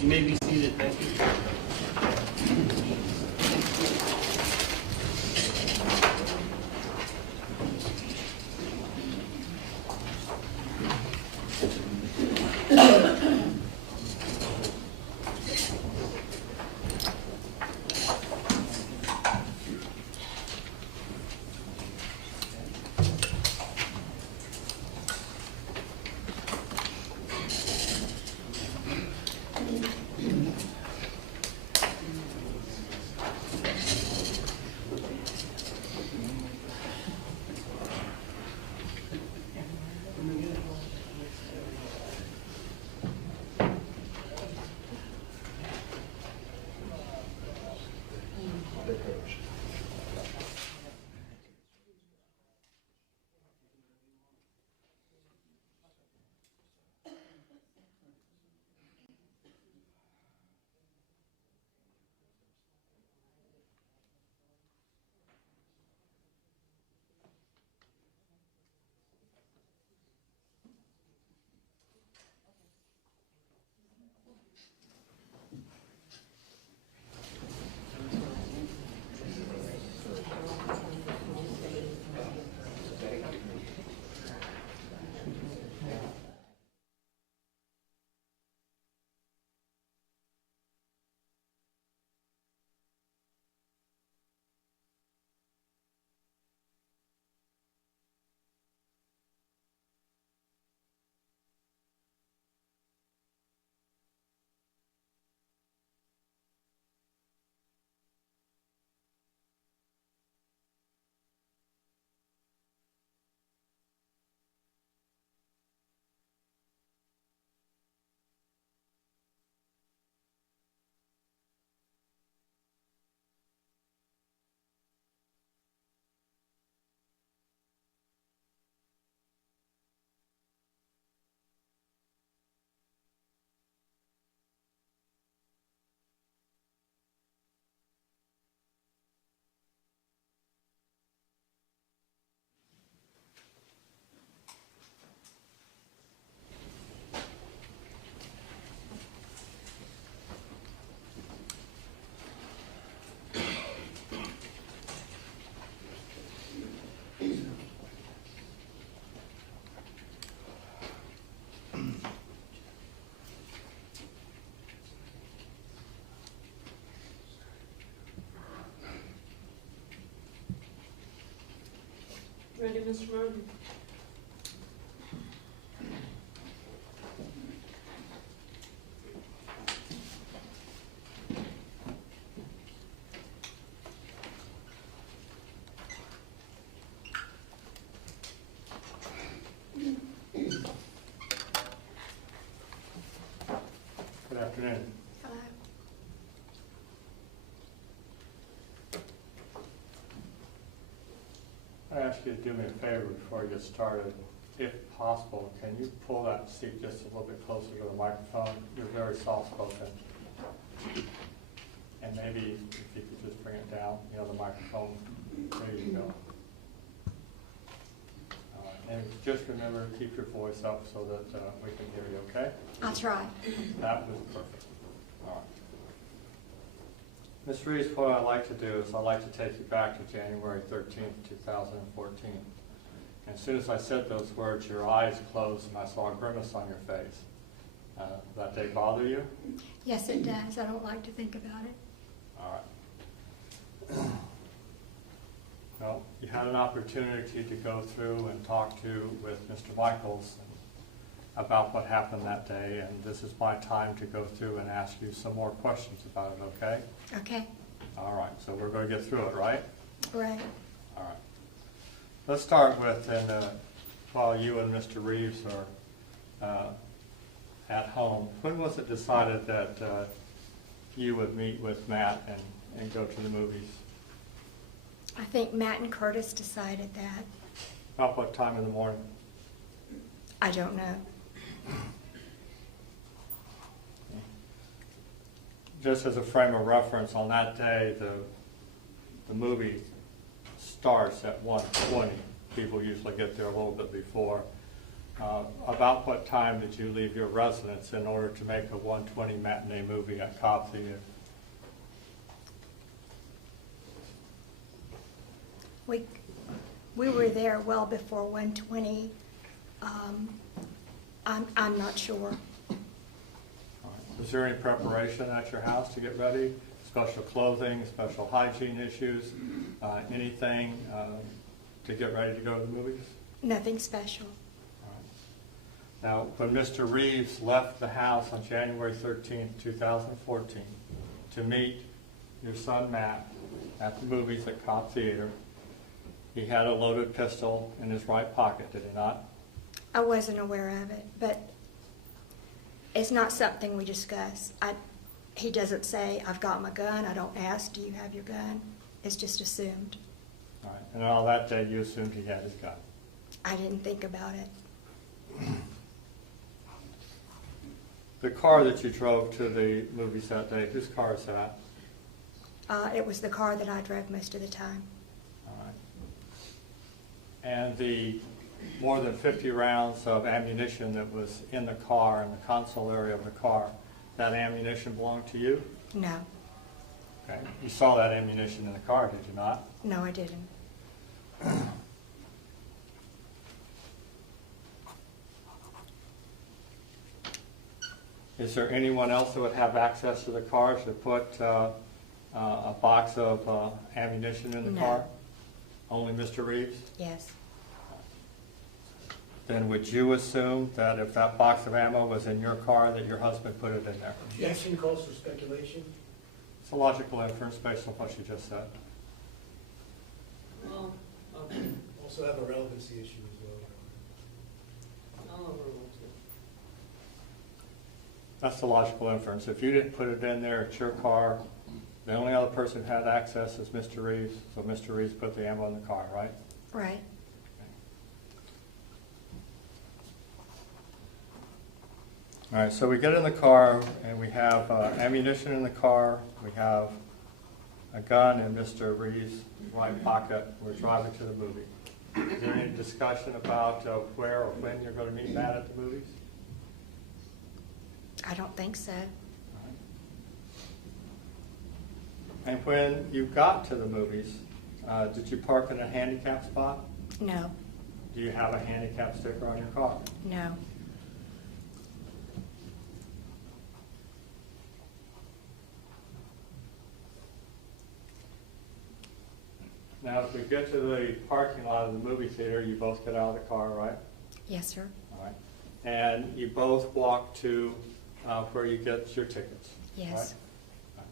You may be seated. Thank you. Ready, Mr. Martin? Good afternoon. Hello. I ask you to do me a favor before you get started. If possible, can you pull that seat just a little bit closer to the microphone? You're very soft-spoken. And maybe if you could just bring it down, you know, the microphone. There you go. And just remember to keep your voice up so that we can hear you, okay? I'll try. That was perfect. All right. Ms. Reeves, what I'd like to do is I'd like to take you back to January 13th, 2014. And as soon as I said those words, your eyes closed and I saw a grimace on your face. That day bother you? Yes, it does. I don't like to think about it. All right. Well, you had an opportunity to go through and talk with Mr. Michaels about what happened that day, and this is my time to go through and ask you some more questions about it, okay? Okay. All right, so we're going to get through it, right? Right. All right. Let's start with, while you and Mr. Reeves are at home, when was it decided that you would meet with Matt and go to the movies? I think Matt and Curtis decided that. About what time in the morning? I don't know. Just as a frame of reference, on that day, the movie starts at 1:20. People usually get there a little bit before. About what time did you leave your residence in order to make a 1:20 matinee movie at Cobb Theater? We were there well before 1:20. I'm not sure. All right. Was there any preparation at your house to get ready? Special clothing, special hygiene issues, anything to get ready to go to the movies? Nothing special. All right. Now, when Mr. Reeves left the house on January 13th, 2014, to meet your son Matt at the movies at Cont Theater, he had a loaded pistol in his right pocket, did he not? I wasn't aware of it, but it's not something we discuss. He doesn't say, I've got my gun. I don't ask, do you have your gun? It's just assumed. All right. And all that day you assumed he had his gun? I didn't think about it. The car that you drove to the movies that day, whose car is that? It was the car that I drove most of the time. All right. And the more than 50 rounds of ammunition that was in the car, in the console area of the car, that ammunition belonged to you? No. Okay. You saw that ammunition in the car, did you not? No, I didn't. Is there anyone else that would have access to the car to put a box of ammunition in the No. car? Only Mr. Reeves? Yes. Then would you assume that if that box of ammo was in your car, that your husband put it in there? Objection calls for speculation. It's a logical inference based on what you just said. Well, Also have a relevancy issue as well. I'll overrule it. That's the logical inference. If you didn't put it in there, it's your car. The only other person who had access is Mr. Reeves, so Mr. Reeves put the ammo in the car, right? Right. All right, so we get in the car and we have ammunition in the car. We have a gun in Mr. Reeves' right pocket. We're driving to the movie. Is there any discussion about where or when you're going to meet Matt at the movies? I don't think so. And when you got to the movies, did you park in a handicap spot? No. Do you have a handicap sticker on your car? No. Now, if we get to the parking lot of the movie theater, you both get out of the car, right? Yes, sir. All right. And you both walk to where you get your tickets. Yes. Right?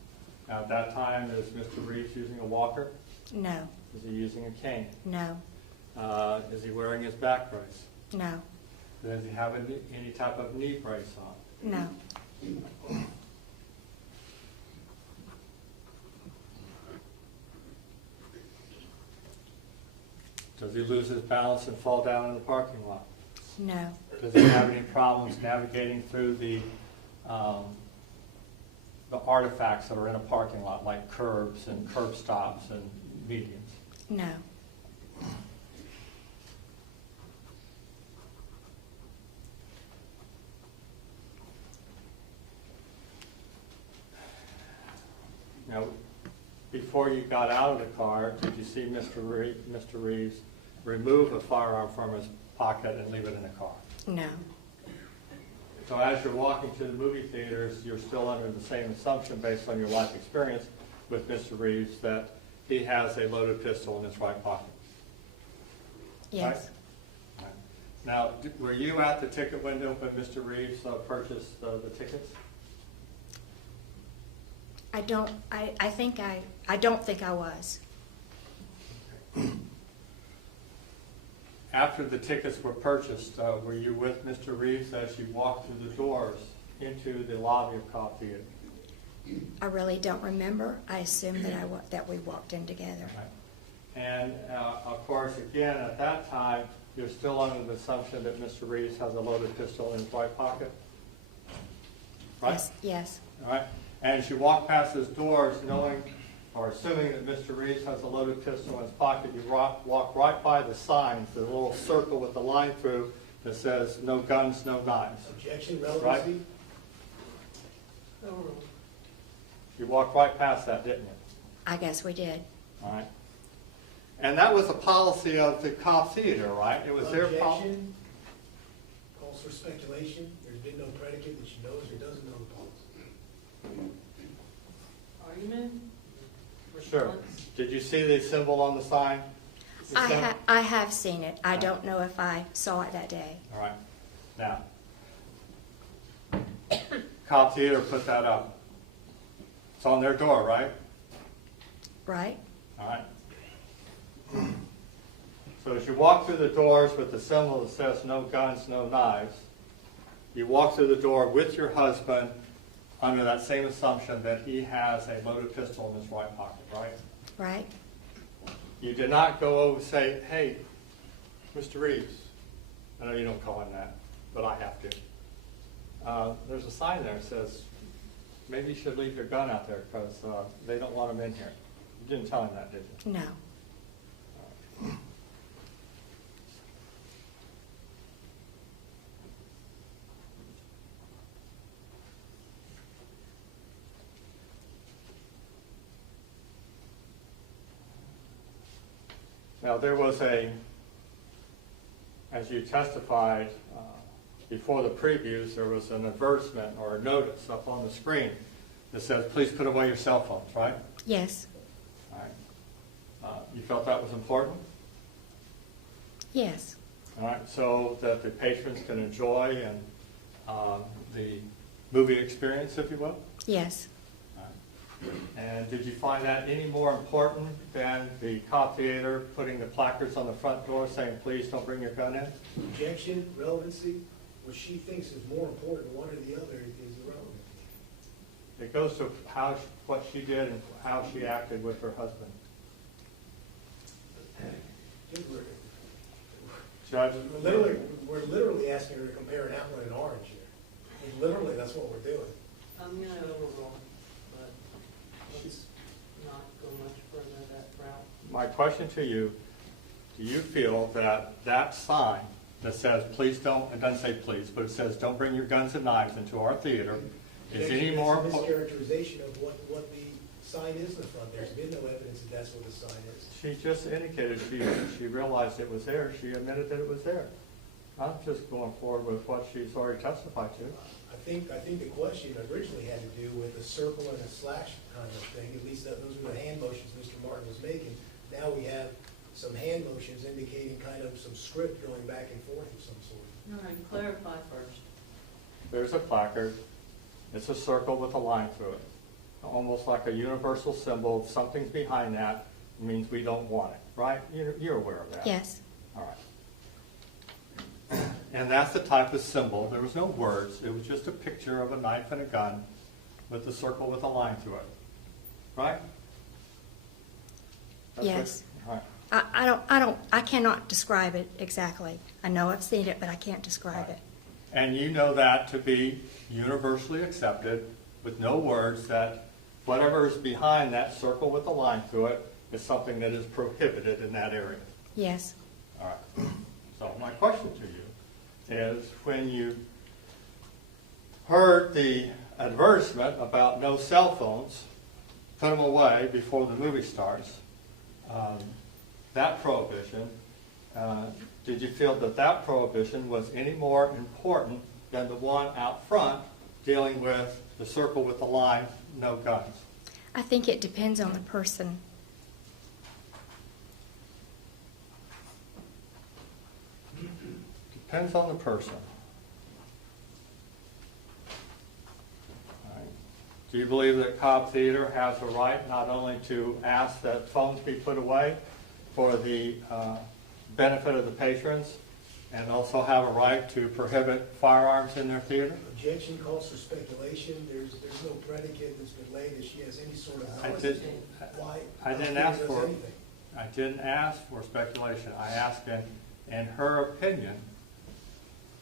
Now, at that time, is Mr. Reeves using a walker? No. Is he using a cane? No. Is he wearing his back brace? No. Does he have any type of knee brace on? No. Does he lose his balance and fall down in the parking lot? No. Does he have any problems navigating through the artifacts that are in a parking lot, like curbs and curb stops and medians? No. Now, before you got out of the car, did you see Mr. Reeves remove a firearm from his pocket and leave it in the car? No. So as you're walking to the movie theaters, you're still under the same assumption based on your life experience with Mr. Reeves that he has a loaded pistol in his right pocket. Yes. Right? Now, were you at the ticket window when Mr. Reeves purchased the tickets? I don't think I was. After the tickets were purchased, were you with Mr. Reeves as you walked through the doors into the lobby of Cont Theater? I really don't remember. I assume that we walked in together. Right. And of course, again, at that time, you're still under the assumption that Mr. Reeves has a loaded pistol in his right pocket? Right? Yes. Yes. All right. And as you walk past his doors, knowing or assuming that Mr. Reeves has a loaded pistol in his pocket, you walk right by the signs, the little circle with the line through that says no guns, no knives. Objection, relevancy? You walked right past that, didn't you? I guess we did. All right. And that was a policy of the Cont Theater, right? It was their policy. Objection calls for speculation. There's been no predicate that she knows or doesn't know the policy. Argument? Sure. Response? Did you see the symbol on the sign? I have seen it. I don't know if I saw it that day. All right. Now, Cont Theater put that up. It's on their door, right? Right? All right. So as you walk through the doors with the symbol that says no guns, no knives, you walk through the door with your husband under that same assumption that he has a loaded pistol in his right pocket, right? Right? You did not go over and say, hey, Mr. Reeves. I know you don't call him that, but I have to. There's a sign there that says, maybe you should leave your gun out there because they don't want him in here. You didn't tell him that, did you? No. Now, there was as you testified before the previews, there was an advertisement or a notice up on the screen that says, please put away your cell phones, right? Yes. All right. You felt that was important? Yes. All right, so that the patrons can enjoy the movie experience, if you will? Yes. And did you find that any more important than the Cont Theater putting the placards on the front door saying, please don't bring your gun in? Objection, relevancy, what she thinks is more important, one or the other, is irrelevant. It goes to what she did and how she acted with her husband. Judge? We're literally asking her to compare an apple and an orange here. I mean, literally, that's what we're doing. I'm gonna overrule, but let's not go much further that route. My question to you, do you feel that that sign that says, please don't, it doesn't say please, but it says, don't bring your guns and knives into our theater, is any more It's a important? mischaracterization of what the sign is in the front. There's been no evidence that that's what the sign is. She just indicated she realized it was there. She admitted that it was there. I'm just going forward with what she's already testified to. I think the question originally had to do with a circle and a slash kind of thing. At least those were the hand motions Mr. Martin was making. Now we have some hand motions indicating kind of some script going back and forth of some sort. All right, clarify first. There's a placard. It's a circle with a line through it. Almost like a universal symbol. If something's behind that, it means we don't want it, right? You're aware of that? Yes. All right. And that's the type of symbol. There was no words. It was just a picture of a knife and a gun with a circle with a line through it. Right? That's Yes. what- all right. I cannot describe it exactly. I know I've seen it, but I can't describe it. And you know that to be universally accepted with no words, that whatever is behind that circle with a line through it is something that is prohibited in that area. Yes. All right. So my question to you is, when you heard the advertisement about no cell phones, put them away before the movie starts, that prohibition, did you feel that that prohibition was any more important than the one out front dealing with the circle with the line, no guns? I think it depends on the person. Depends on the person. All right. Do you believe that Cobb Theater has a right not only to ask that phones be put away for the benefit of the patrons, and also have a right to prohibit firearms in their theater? Objection calls for speculation. There's no predicate that's been laid that she has any sort of I knowledge did- as to why. I didn't Althea ask does for- anything. I didn't ask for speculation. I asked in her opinion,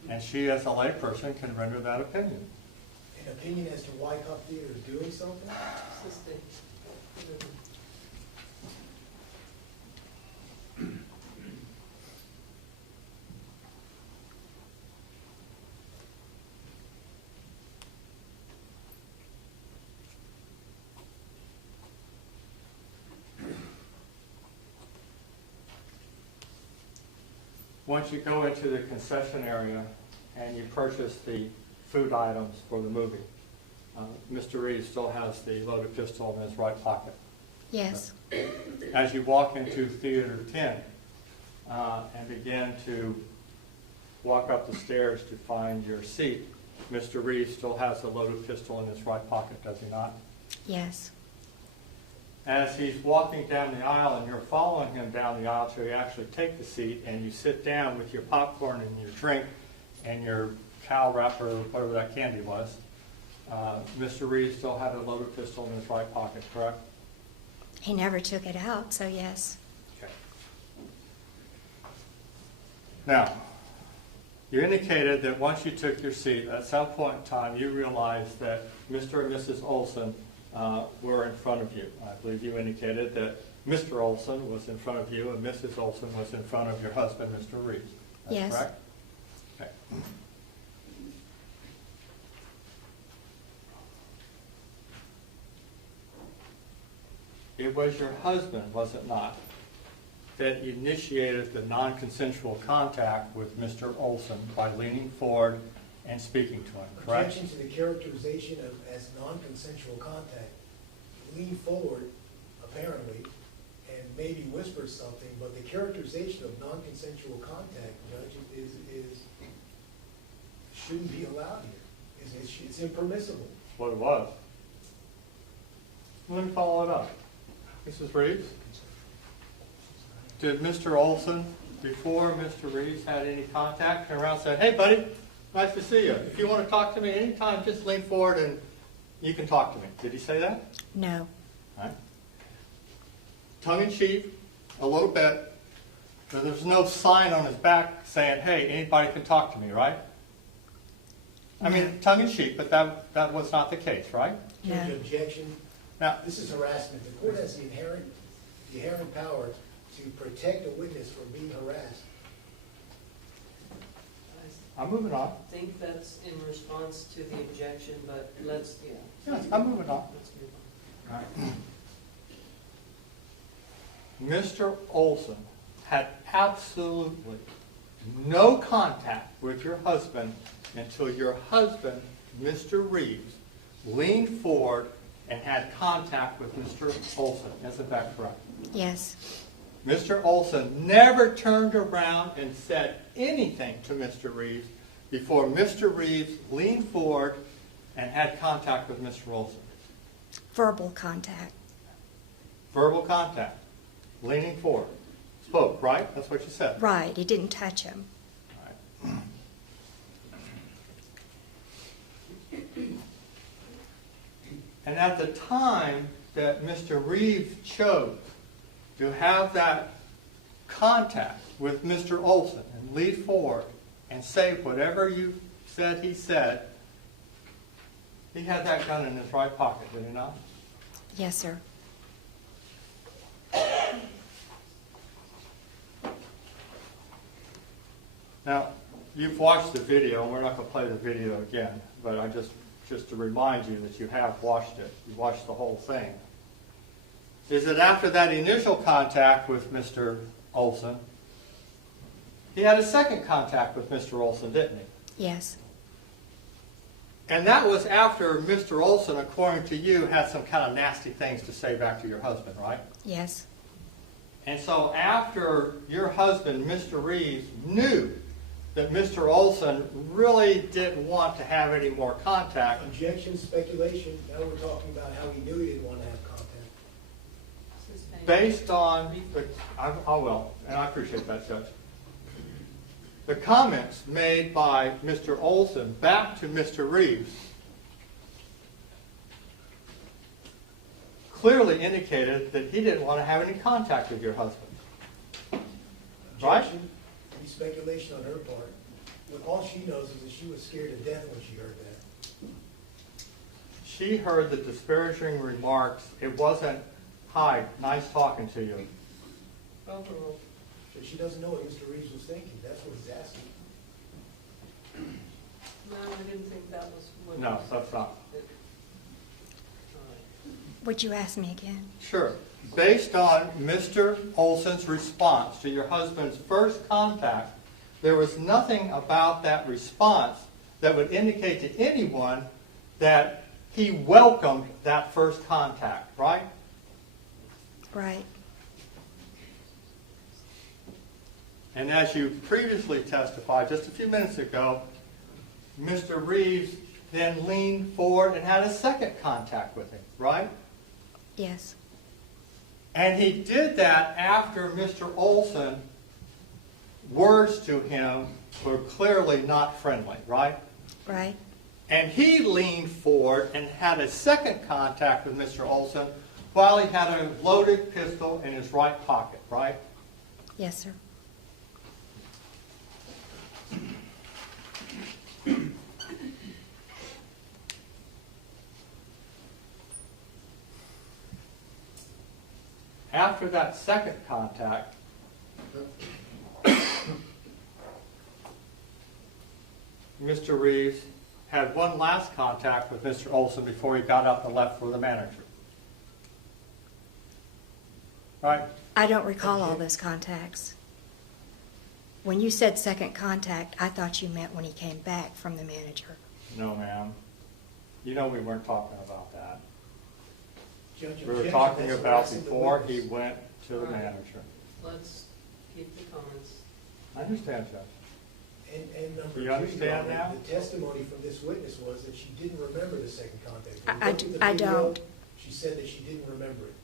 and she as a layperson can render that opinion. An opinion as to why Cop Theater is doing something? Assisting. once you go into the concession area and you purchase the food items for the movie, Mr. Reeves still has the loaded pistol in his right pocket. Yes. As you walk into Theater 10 and begin to walk up the stairs to find your seat, Mr. Reeves still has a loaded pistol in his right pocket, does he not? Yes. As he's walking down the aisle and you're following him down the aisle till you actually take the seat and you sit down with your popcorn and your drink and your cow wrapper or whatever that candy was, Mr. Reeves still had a loaded pistol in his right pocket, correct? He never took it out, so yes. Okay. Now, you indicated that once you took your seat, at some point in time, you realized that Mr. and Mrs. Olson were in front of you. I believe you indicated that Mr. Olson was in front of you and Mrs. Olson was in front of your husband, Mr. Reeves. That's Yes. correct? Okay. It was your husband, was it not, that initiated the non-consensual contact with Mr. Olson by leaning forward and speaking to him, correct? Objection to the characterization of as non-consensual contact. Lean forward, apparently, and maybe whispered something, but the characterization of non-consensual contact, Judge, is shouldn't be allowed here. It's impermissible. That's what it was. Let me follow it up. Mrs. Reeves? Did Mr. Olson, before Mr. Reeves had any contact, turn around and said, "Hey, buddy, nice to see you. If you want to talk to me anytime, just lean forward and you can talk to me." Did he say that? No. All right. Tongue in cheek, a little bit. So there's no sign on his back saying, "Hey, anybody can talk to me," right? I mean, tongue in cheek, but that was not the case, right? No. Judge, objection. Now, This is harassment. The court has the inherent power to protect a witness from being harassed. I'm moving on. I think that's in response to the objection, but let's, yeah. Yes, I'm moving on. Let's move on. Mr. Olson had absolutely no contact with your husband until your husband, Mr. Reeves, leaned forward and had contact with Mr. Olson. Isn't that correct? Yes. Mr. Olson never turned around and said anything to Mr. Reeves before Mr. Reeves leaned forward and had contact with Mr. Olson. Verbal contact. Verbal contact. Leaning forward. Spoke, right? That's what you said. Right. He didn't touch him. All right. And at the time that Mr. Reeves chose to have that contact with Mr. Olson and lead forward and say whatever you said he said, he had that gun in his right pocket, did he not? Yes, sir. Now, you've watched the video, and we're not going to play the video again, but I just to remind you that you have watched it. You watched the whole thing. Is that after that initial contact with Mr. Olson, he had a second contact with Mr. Olson, didn't he? Yes. And that was after Mr. Olson, according to you, had some kind of nasty things to say back to your husband, right? Yes. And so after your husband, Mr. Reeves, knew that Mr. Olson really didn't want to have any more contact. Objection, speculation. Now we're talking about how he knew he didn't want to have contact. Based on, I will, and I appreciate that, Judge. The comments made by Mr. Olson back to Mr. Reeves clearly indicated that he didn't want to have any contact with your husband. Right? Objection, any speculation on her part. But all she knows is that she was scared to death when she heard that. She heard the disparaging remarks. It wasn't, "Hi, nice talking to you." Overruled. So she doesn't know what Mr. Reeves was thinking. That's what he's asking. No, I didn't think that was what. No, that's not. All right. Would you ask me again? Sure. Based on Mr. Olson's response to your husband's first contact there was nothing about that response that would indicate to anyone that he welcomed that first contact, right? Right. And as you previously testified just a few minutes ago, Mr. Reeves then leaned forward and had a second contact with him, right? Yes. And he did that after Mr. Olson words to him were clearly not friendly, right? Right. And he leaned forward and had a second contact with Mr. Olson while he had a loaded pistol in his right pocket, right? Yes, sir. After that second contact, Mr. Reeves had one last contact with Mr. Olson before he got up and left for the manager. Right? I don't recall all those contacts. When you said second contact, I thought you meant when he came back from the manager. No, ma'am. You know we weren't talking about that. Judge, We were objection, talking that's about harassing the before he witness. went to the Right. manager. Let's keep the comments. I understand, Judge. And number Do you two, understand Your Honor, now? the testimony from this witness was that she didn't remember the second contact. When I we looked at the I video, don't. She said that she didn't remember it.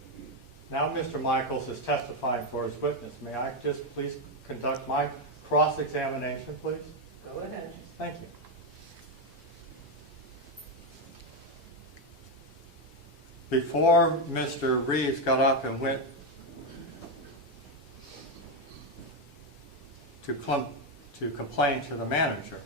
Now Mr. Michaels is testifying for his witness. May I just please conduct my cross-examination, please? Go ahead. Thank you. Before Mr. Reeves got up and went to complain to the manager,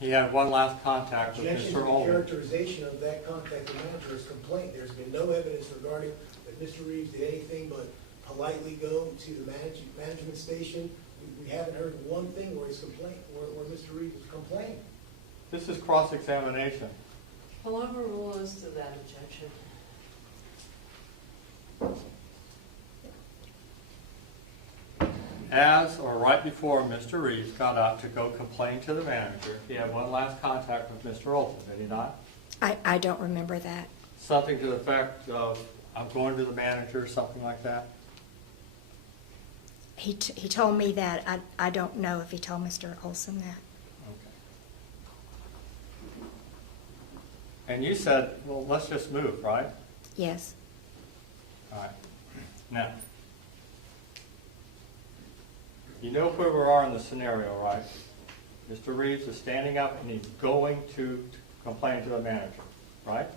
he had one last contact with Objection to Mr. the Olson. characterization of that contact with the manager as complaint. There's been no evidence regarding that Mr. Reeves did anything but politely go to the management station. We haven't heard one thing where Mr. Reeves was complaining. This is cross-examination. I'll overrule as to that objection. As or right before Mr. Reeves got up to go complain to the manager, he had one last contact with Mr. Olson, did he not? I don't remember that. Something to the effect of, I'm going to the manager, something like that? He told me that. I don't know if he told Mr. Olson that. Okay. And you said, well, let's just move, right? Yes. All right. Now, you know where we are in the scenario, right? Mr. Reeves is standing up and he's going to complain to the manager, right?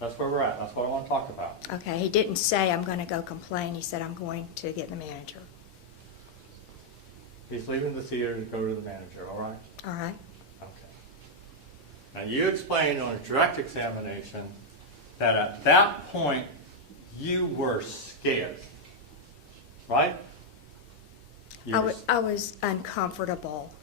That's where we're at. That's what I want to talk about. Okay. He didn't say I'm going to go complain. He said I'm going to get the manager. He's leaving the theater to go to the manager, all right? All right. Okay. Now, you explained on a direct examination that at that point you were scared, right? I was uncomfortable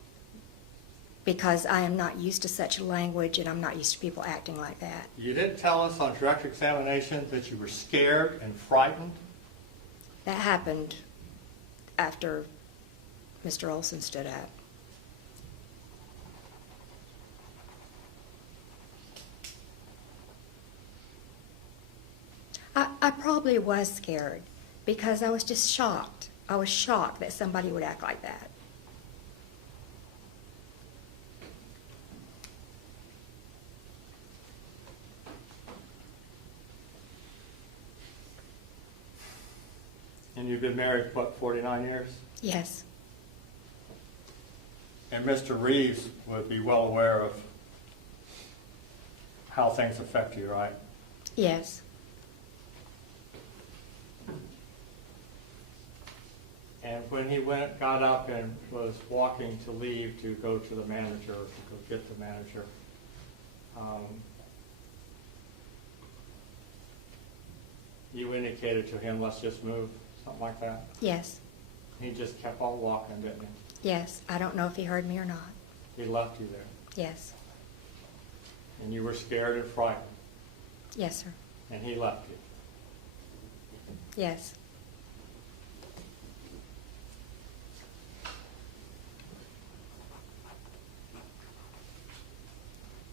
because I am not used to such language and I'm not used to people acting like that. You didn't tell us on direct examination that you were scared and frightened? That happened after Mr. Olson stood up. I probably was scared because I was just shocked. I was shocked that somebody would act like that. And you've been married, what, 49 years? Yes. And Mr. Reeves would be well aware of how things affect you, right? Yes. And when he got up and was walking to leave to go to the manager, or to go get the manager, you indicated to him, let's just move, something like that? Yes. He just kept on walking, didn't he? Yes. I don't know if he heard me or not. He left you there. Yes. And you were scared and frightened, Yes, sir. and he left you. Yes.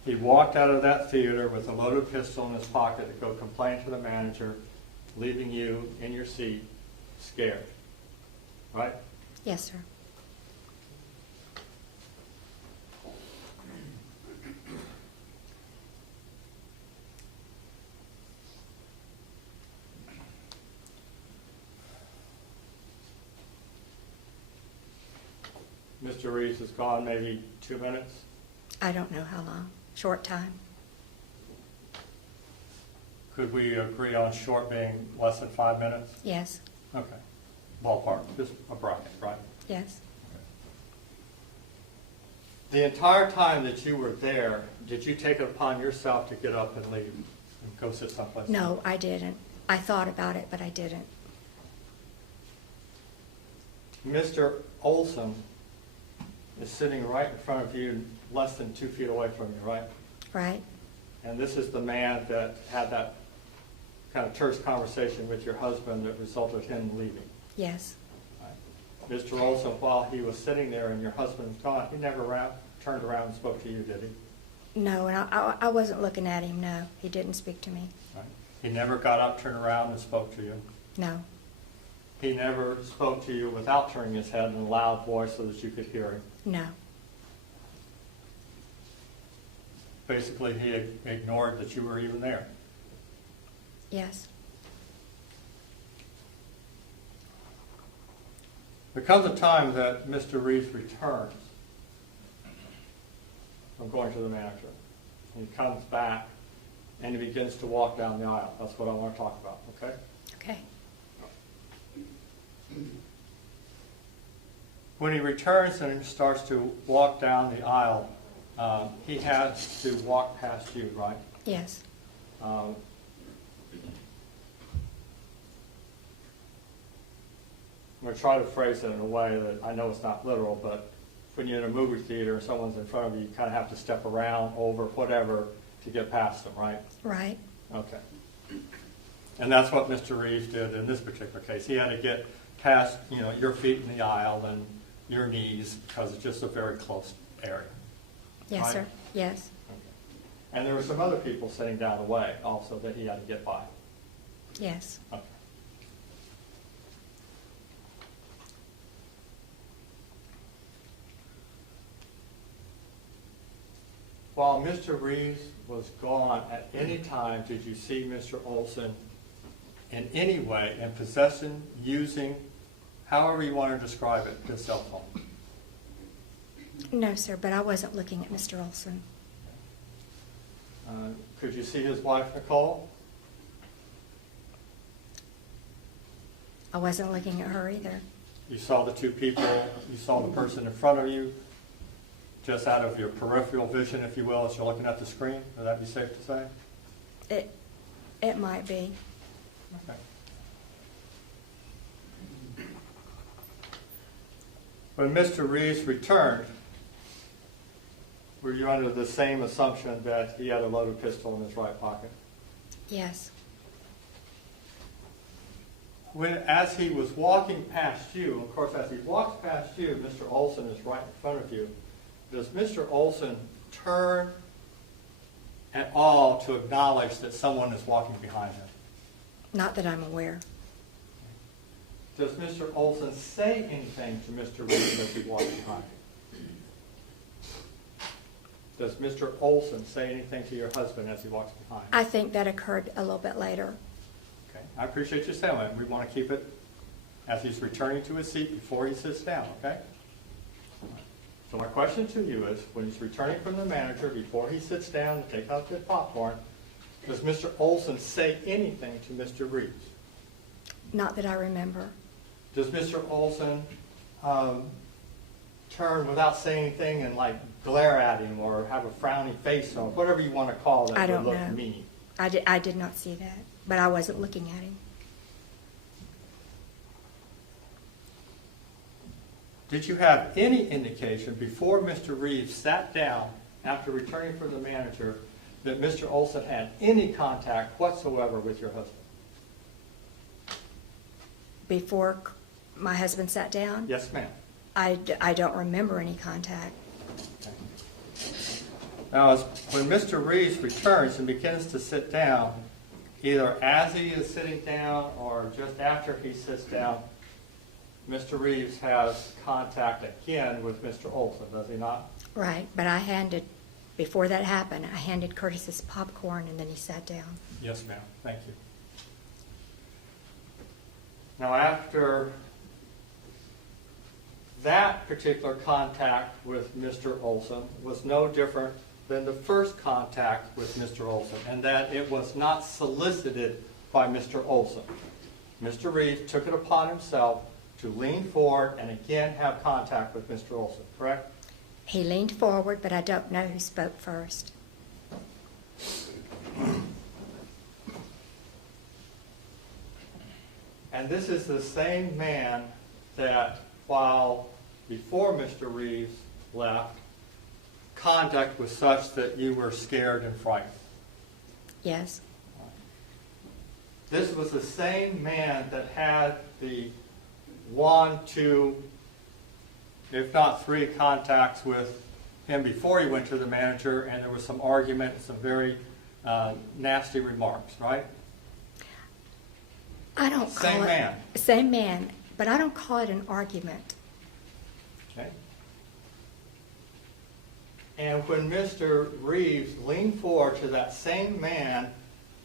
He walked out of that theater with a loaded pistol in his pocket to go complain to the manager, leaving you in your seat, scared. Right? Yes, sir. Mr. Reeves is gone maybe 2 minutes. I don't know how long. Short time. Could we agree on short being less than 5 minutes? Yes. Okay. Ballpark, just a bracket, right? Yes. The entire time that you were there, did you take it upon yourself to get up and leave and go sit someplace? No, I didn't. I thought about it, but I didn't. Mr. Olson is sitting right in front of you, less than 2 feet away from you, right? Right? And this is the man that had that kind of terse conversation with your husband that resulted in him leaving. Yes. Right. Mr. Olson, while he was sitting there and your husband was gone, he never turned around and spoke to you, did he? No, and I wasn't looking at him, no. He didn't speak to me. Right. He never got up, turned around, and spoke to you? No. He never spoke to you without turning his head in a loud voice so that you could hear him? No. Basically, he ignored that you were even there. Yes. There comes a time that Mr. Reeves returns from going to the manager. He comes back and he begins to walk down the aisle. That's what I want to talk about, okay? Okay. When he returns and starts to walk down the aisle, he has to walk past you, right? Yes. I'm going to try to phrase it in a way that I know it's not literal, but when you're in a movie theater and someone's in front of you, you kind of have to step around, over, whatever, to get past them, right? Right. Okay. And that's what Mr. Reeves did in this particular case. He had to get past, your feet in the aisle and your knees because it's just a very close area. Yes, Right? sir. Yes. Okay. And there were some other people sitting down the way also that he had to get by. Yes. Okay. While Mr. Reeves was gone, at any time did you see Mr. Olson in any way in possession, using, however you want to describe it, his cell phone? No, sir, but I wasn't looking at Mr. Olson. Could you see his wife, Nicole? I wasn't looking at her either. You saw the two people, you saw the person in front of you, just out of your peripheral vision, if you will, as you're looking at the screen? Would that be safe to say? It might be. Okay. When Mr. Reeves returned, were you under the same assumption that he had a loaded pistol in his right pocket? Yes. As he was walking past you, of course, as he walks past you, Mr. Olson is right in front of you. Does Mr. Olson turn at all to acknowledge that someone is walking behind him? Not that I'm aware. Does Mr. Olson say anything to Mr. Reeves as he walks behind him? Does Mr. Olson say anything to your husband as he walks behind him? I think that occurred a little bit later. Okay. I appreciate you saying that. We want to keep it as he's returning to his seat before he sits down, okay? So my question to you is, when he's returning from the manager, before he sits down to take out the popcorn, does Mr. Olson say anything to Mr. Reeves? Not that I remember. Does Mr. Olson turn without saying anything and glare at him or have a frowny face on, whatever you want to call that I don't would look know. mean? I did not see that, but I wasn't looking at him. Did you have any indication before Mr. Reeves sat down after returning from the manager that Mr. Olson had any contact whatsoever with your husband? Before my husband sat down? Yes, ma'am. I don't remember any contact. Okay. Now, when Mr. Reeves returns and begins to sit down, either as he is sitting down or just after he sits down, Mr. Reeves has contact again with Mr. Olson, does he not? Right, but before that happened, I handed Curtis his popcorn and then he sat down. Yes, ma'am. Thank you. Now, after that particular contact with Mr. Olson was no different than the first contact with Mr. Olson, and that it was not solicited by Mr. Olson. Mr. Reeves took it upon himself to lean forward and again have contact with Mr. Olson, correct? He leaned forward, but I don't know who spoke first. And this is the same man that, while before Mr. Reeves left, conduct was such that you were scared and frightened. Yes. This was the same man that had the 1, 2, if not 3 contacts with him before he went to the manager, and there was some argument, some very nasty remarks, right? I don't call Same it... man. Same man, but I don't call it an argument. Okay. And when Mr. Reeves leaned forward to that same man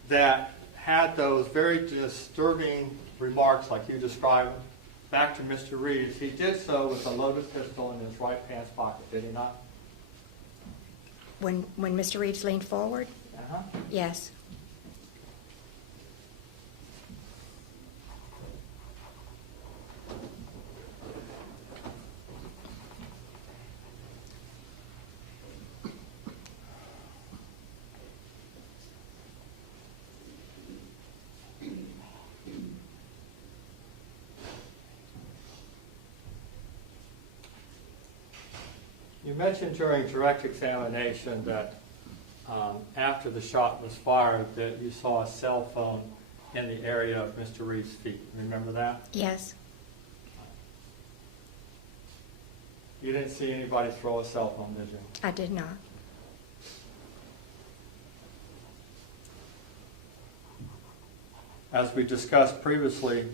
that had those very disturbing remarks like you described back to Mr. Reeves, he did so with a loaded pistol in his right pants pocket, did he not? When Mr. Reeves leaned forward? Uh-huh. Yes. You mentioned during direct examination that after the shot was fired that you saw a cell phone in the area of Mr. Reeves' feet. Remember that? Yes. You didn't see anybody throw a cell phone, did you? I did not. As we discussed previously,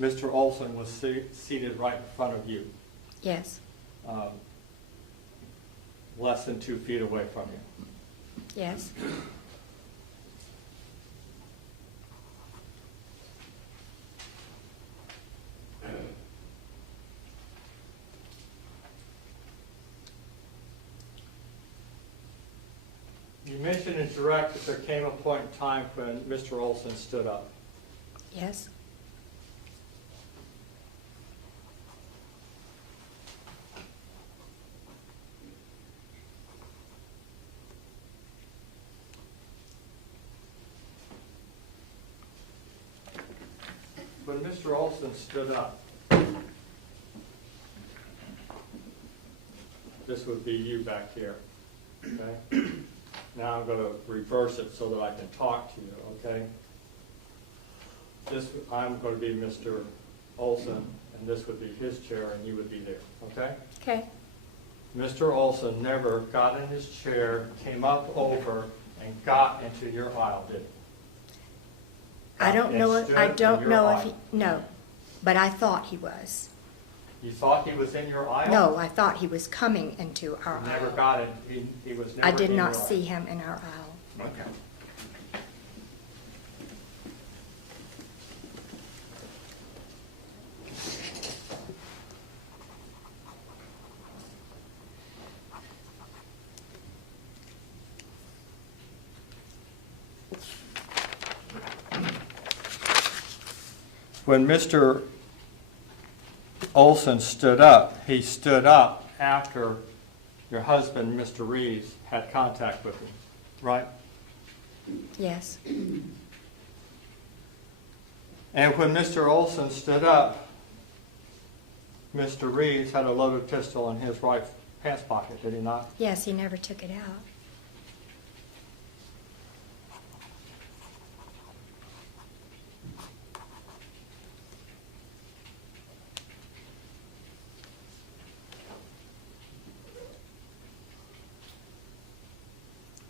Mr. Olson was seated right in front of you, Yes. less than 2 feet away from you. Yes. You mentioned in direct that there came a point in time when Mr. Olson stood up. Yes. When Mr. Olson stood up, this would be you back here, okay? Now I'm going to reverse it so that I can talk to you, okay? I'm going to be Mr. Olson, and this would be his chair, and you would be there, okay? Okay. Mr. Olson never got in his chair, came up over, and got into your aisle, did he? I don't know if he... he... No, but I thought he was. You thought he was in your aisle? No, I thought he was coming into our He never aisle. got in. He was never I did in not your see him in our aisle. aisle. Okay. When Mr. Olson stood up, he stood up after your husband, Mr. Reeves, had contact with him, right? Yes. And when Mr. Olson stood up, Mr. Reeves had a loaded pistol in his right pants pocket, did he not? Yes, he never took it out.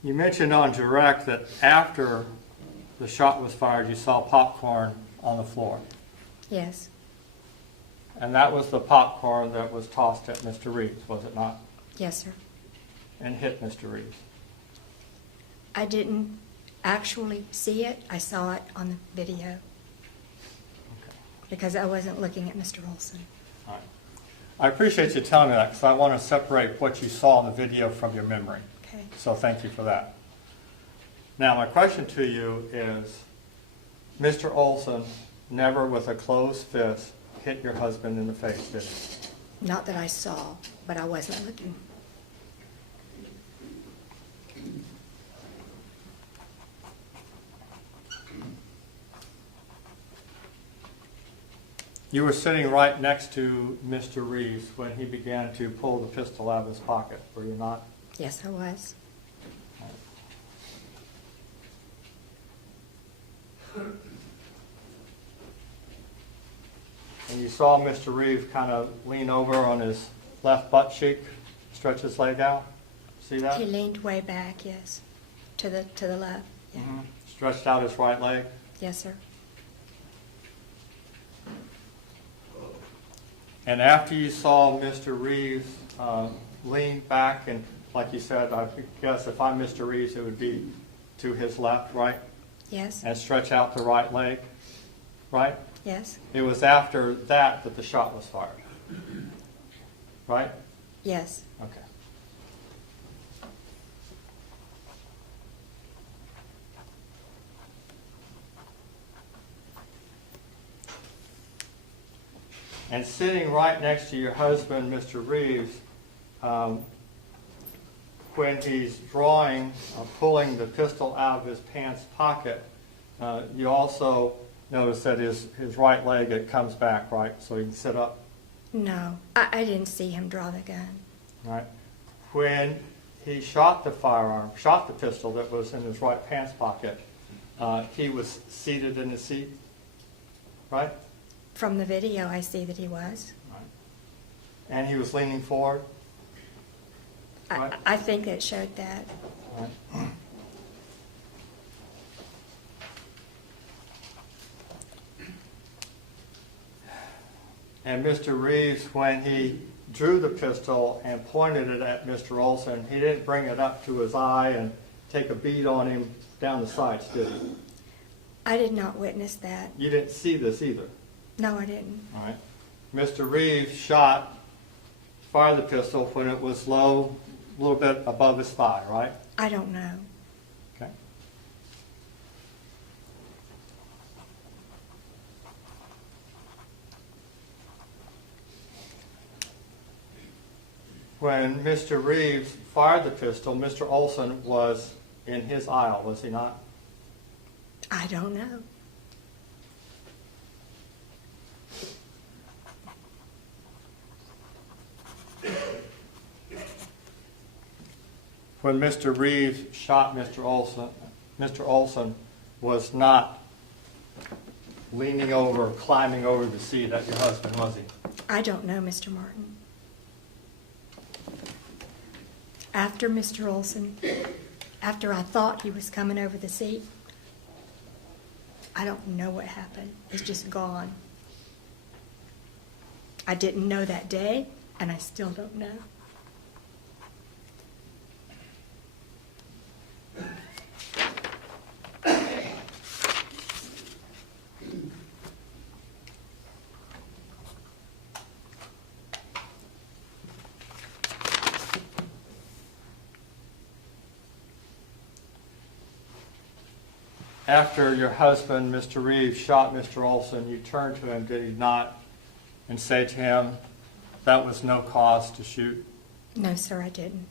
You mentioned on direct that after the shot was fired, you saw popcorn on the floor. Yes, And that was the popcorn that was tossed at Mr. Reeves, was it not? yes, sir. And hit Mr. Reeves. I didn't actually see it. I saw it on the video Okay. because I wasn't looking at Mr. Olson. All right. I appreciate you telling me that because I want to separate what you saw in the video from your memory. Okay. So thank you for that. Now my question to you is, Mr. Olson never with a closed fist hit your husband in the face, did he? Not that I saw, but I wasn't looking. You were sitting right next to Mr. Reeves when he began to pull the pistol out of his pocket, were you not? Yes, I was. And you saw Mr. Reeves kind of lean over on his left butt cheek, stretch his leg out. See that? He leaned way back, yes, to the left. Yeah. Mhm. Stretched out his right leg. Yes, sir. And after you saw Mr. Reeves lean back, and like you said, I guess if I'm Mr. Reeves, it would be to his left, right? Yes, And stretch out the right leg, right? yes, It was after that that the shot was fired, right? yes. Okay. And sitting right next to your husband, Mr. Reeves, when he's drawing, pulling the pistol out of his pants pocket, you also notice that his right leg, it comes back, right? So he can sit up, No, I didn't see him draw the gun. right? When he shot the firearm, shot the pistol that was in his right pants pocket, he was seated in the seat, right? From the video, I see that he was. Right. And he was leaning forward, Right. I think it showed that. right? And Mr. Reeves, when he drew the pistol and pointed it at Mr. Olson, he didn't bring it up to his eye and take a bead on him down the sights, did he? I did not witness that. You didn't see this either, No, I didn't. all right? Mr. Reeves fired the pistol when it was low, a little bit above his thigh, right? I don't know. Okay. When Mr. Reeves fired the pistol, Mr. Olson was in his aisle, was he not? I don't know. When Mr. Reeves shot Mr. Olson was not leaning over, climbing over the seat at your husband, was he? I don't know, Mr. Martin. After Mr. Olson, after I thought he was coming over the seat, I don't know what happened. It's just gone. I didn't know that day, and I still don't know. After your husband, Mr. Reeves, shot Mr. Olson, you turned to him, did he not, and say to him, that was no cause to shoot? No, sir, I didn't.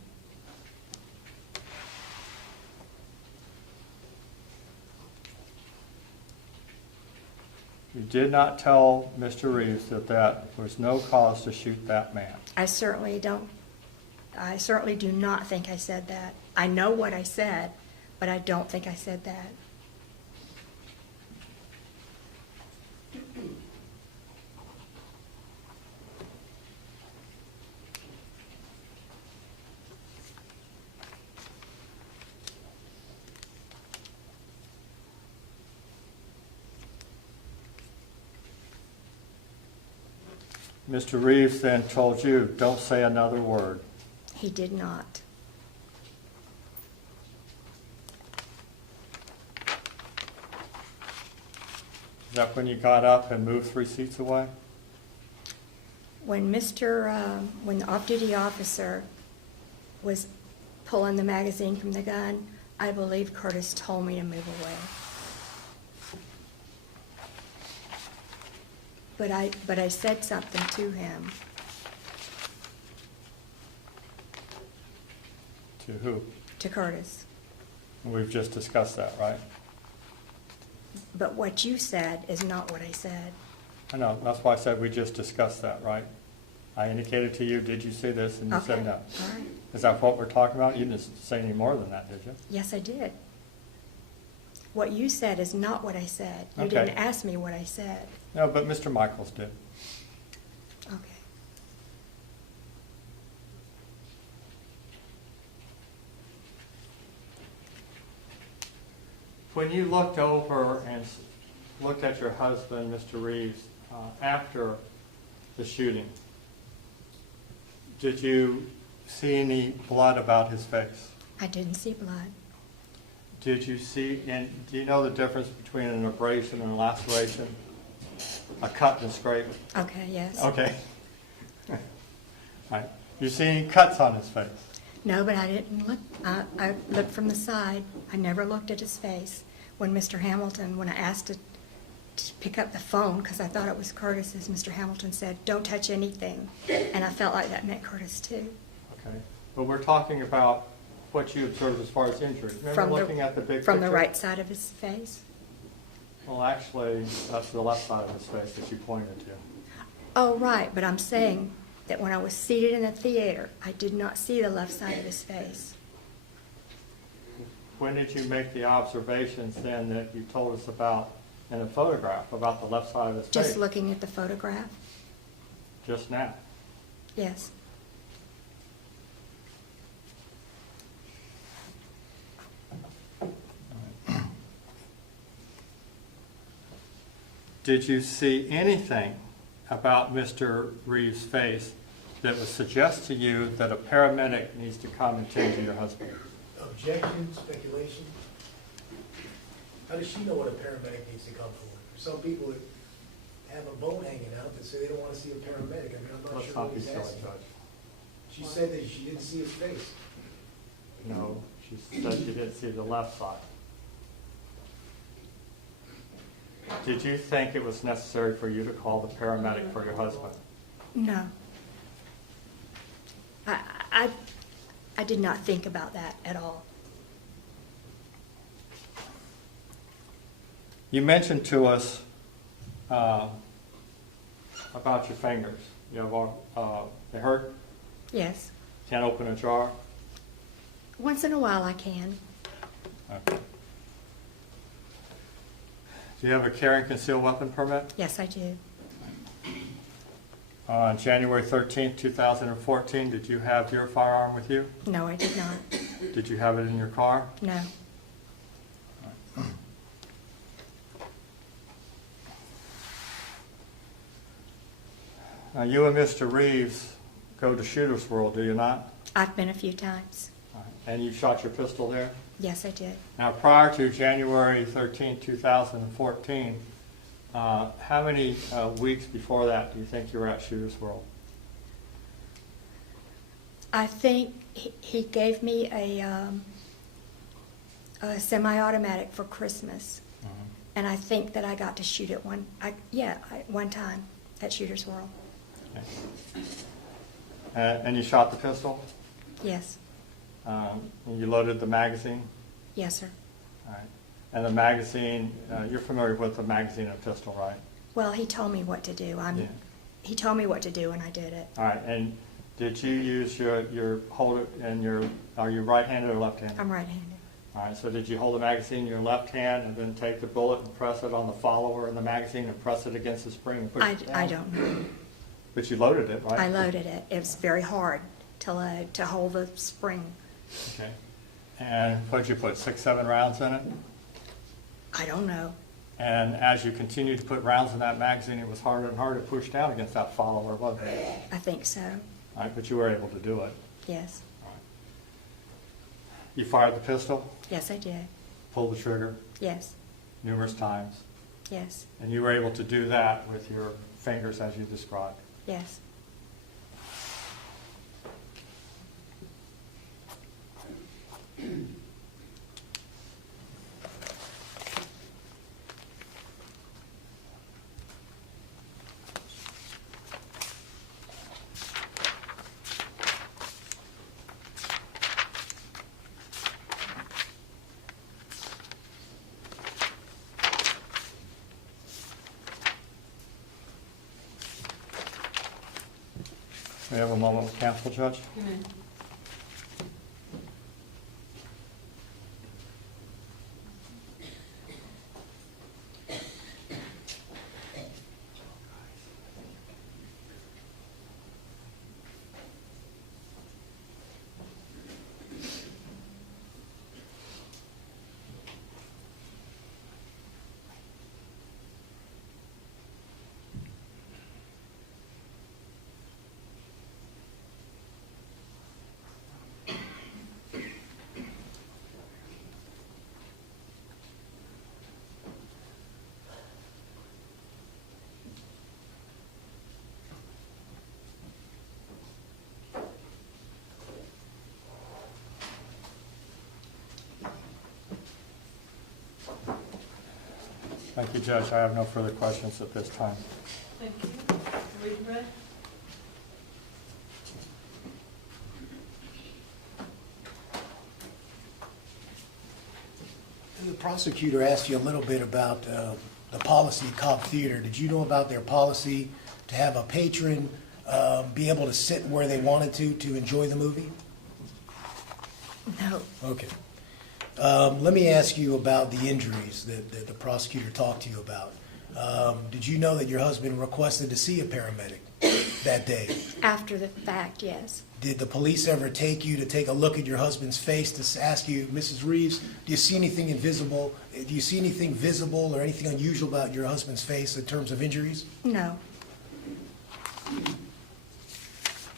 You did not tell Mr. Reeves that that was no cause to shoot that man. I certainly do not think I said that. I know what I said, but I don't think I said that. Mr. Reeves then told you, don't say another word. He did not. Is that when you got up and moved 3 seats away? When when the off-duty officer was pulling the magazine from the gun, I believe Curtis told me to move away. But I said something to him. To who? To Curtis. We've just discussed that, right? But what you said is not what I said. I know, that's why I said we just discussed that, right? I indicated to you, did you see this? And you Okay. said no. All right. Is that what we're talking about? You didn't say any more than that, did you? Yes, I did. What you said is not what I said. You Okay. didn't ask me what I said. No, but Mr. Michaels did. Okay. When you looked over and looked at your husband, Mr. Reeves, after the shooting, did you see any blood about his face? I didn't see blood. Did you see, and do you know the difference between an abrasion and a laceration? A cut and a scrape? Okay, yes. Okay. Right. You see any cuts on his face? No, but I didn't look. I looked from the side. I never looked at his face. When I asked to pick up the phone, because I thought it was Curtis's, Mr. Hamilton said, "Don't touch anything." And I felt like that meant Curtis too. Okay. But we're talking about what you observed as far as injuries. Remember looking at the big From the picture? right side of his face. Well, actually, that's the left side of his face that you pointed to. Oh, right, but I'm saying that when I was seated in the theater, I did not see the left side of his face. When did you make the observations then that you told us about in a photograph about the left side of his face? Just looking at the photograph? Just now. Yes. Did you see anything about Mr. Reeves' face that would suggest to you that a paramedic needs to come and tend to your husband? Objection, speculation? How does she know what a paramedic needs to come for? There's some people that have a bone hanging out that say they don't want to see a paramedic. I mean, I'm not Let's sure not what be he's silly, asking. Judge. She said that she didn't see his face. No, she said she didn't see the left side. Did you think it was necessary for you to call the paramedic for your husband? No. I did not think about that at all. You mentioned to us about your fingers. You have they hurt? Yes. Can't open a jar? Once in a while I can. Okay. Do you have a carry and concealed weapon permit? Yes, I do. On January 13th, 2014, did you have your firearm with you? No, I did not. Did you have it in your car? No. Now, you and Mr. Reeves go to Shooter's World, do you not? I've been a few times. And you shot your pistol there? Yes, I did. Now, prior to January 13, 2014, how many weeks before that do you think you were at Shooter's World? I think he gave me a semi-automatic for Christmas, and I think that I got to shoot it one time at Shooter's World. Okay. And you shot the pistol? Yes. And you loaded the magazine? Yes, sir. All right. And the magazine, you're familiar with the magazine and pistol, right? Well, he told me what to do. Yeah. He told me what to do, and I did it. All right. And did you use your hold it and are you right-handed or left-handed? I'm right-handed. All right. So did you hold the magazine in your left hand and then take the bullet and press it on the follower in the magazine and press it against the spring and push it down? I don't know. But you loaded it, right? I loaded it. It was very hard to load, to hold the spring. Okay. And what did you put, 6, 7 rounds in it? I don't know. And as you continued to put rounds in that magazine, it was harder and harder to push down against that follower, wasn't it? I think so, All right, but you were able to do it. yes. You fired the pistol, Yes, I did. pulled the trigger Yes, numerous times, yes, and you were able to do that with your fingers as you described. yes. We have a moment with counsel, Judge. Amen. Thank you, Judge. I have no further questions at this time. Thank you. Read the red. The prosecutor asked you a little bit about the policy at Cobb Theater. Did you know about their policy to have a patron be able to sit where they wanted to enjoy the movie? No, Okay. Let me ask you about the injuries that the prosecutor talked to you about. Did you know that your husband requested to see a paramedic that day? after the fact, yes. Did the police ever take you to take a look at your husband's face to ask you, Mrs. Reeves, do you see anything invisible? Do you see anything visible or anything unusual about your husband's face in terms of injuries? No,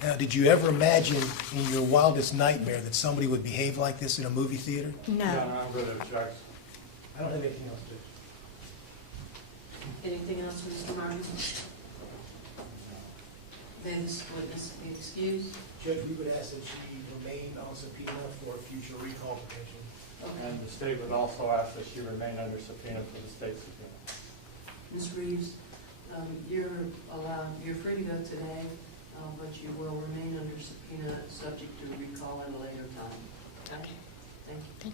Now, did you ever imagine in your wildest nightmare that somebody would behave like this in a movie theater? no. I'm going to object. I don't have anything else to. Anything else, Mr. Martin? Then this witness be excused. Judge, we would ask that she remain on subpoena for a future recall petition. Okay. And the state would also ask that she remain under subpoena for the state subpoena. Ms. Reeves, you're free to go today, but you will remain under subpoena, subject to recall at a later time. Okay? Thank you.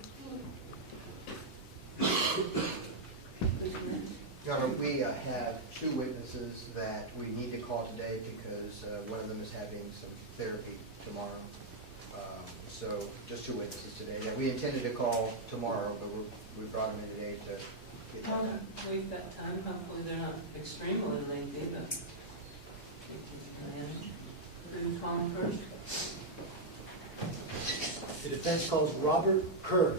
Thank you. Your Honor, we have two witnesses that we need to call today because one of them is having some therapy tomorrow. So just two witnesses today that we intended to call tomorrow, but we brought them in today to get that done. We've got time. Hopefully they're not extremely lengthy, but. Who call him first? The defense calls Robert Kerr.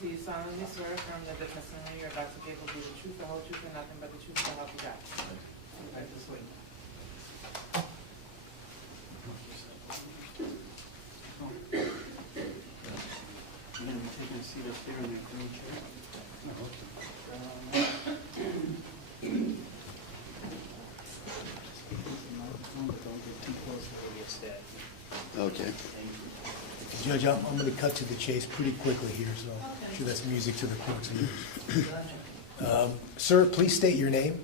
Do you solemnly swear affirm that the testimony you're about to give will be the truth, the whole truth, and nothing but the truth, so help you God? I just wait. I'm going to be taking a seat up there in the green chair. Okay. Judge, I'm going to cut to the chase pretty quickly here, so I'm sure that's music to the court's ears. Sir, please state your name.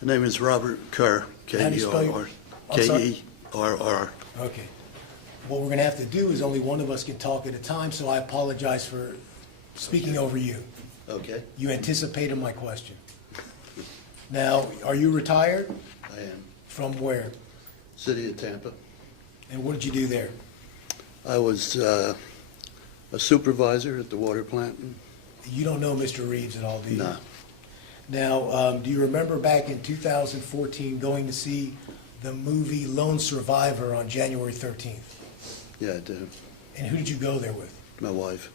The name is Robert Kerr, How do you spell your- K-E-R-R, I'm sorry? K-E-R-R. Okay. What we're going to have to do is only one of us can talk at a time, so I apologize for speaking over you. Okay, You anticipated my question. Now, are you retired? I am. From where? City of Tampa. And what did you do there? I was a supervisor at the water plant. You don't know Mr. Reeves at all, do you? No. Now, do you remember back in 2014 going to see the movie Lone Survivor on January 13th? Yeah, I do. And who did you go there with? My wife.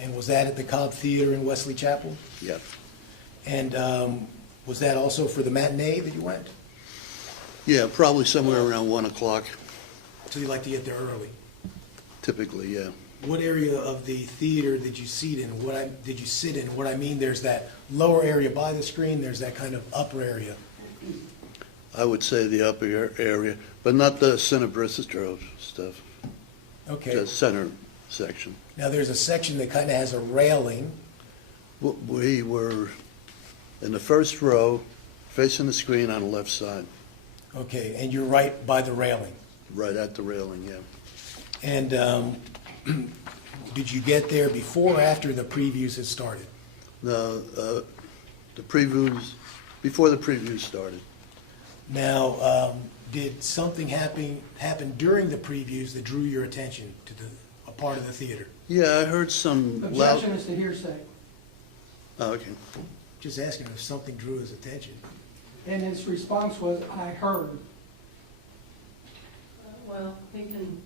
And was that at the Cobb Theater in Wesley Chapel? Yep. And was that also for the matinee that you went? Yeah, probably somewhere around 1 o'clock, So you like to get there early? typically, yeah. What area of the theater did you sit in? Did you sit in? What I mean, there's that lower area by the screen, there's that kind of upper area. I would say the upper area, but not the center bistro stuff, Okay. the center section. Now, there's a section that kind of has a railing. We were in the first row, facing the screen on the left side, Okay, and you're right by the railing. right at the railing, yeah. And did you get there before or after the previews had started? No, the previews, before the previews started. Now, did something happen during the previews that drew your attention to a part of the theater? Yeah, I heard some loud. Objection is to hearsay. Oh, okay. Just asking if something drew his attention. And his response was, I heard. Well, he can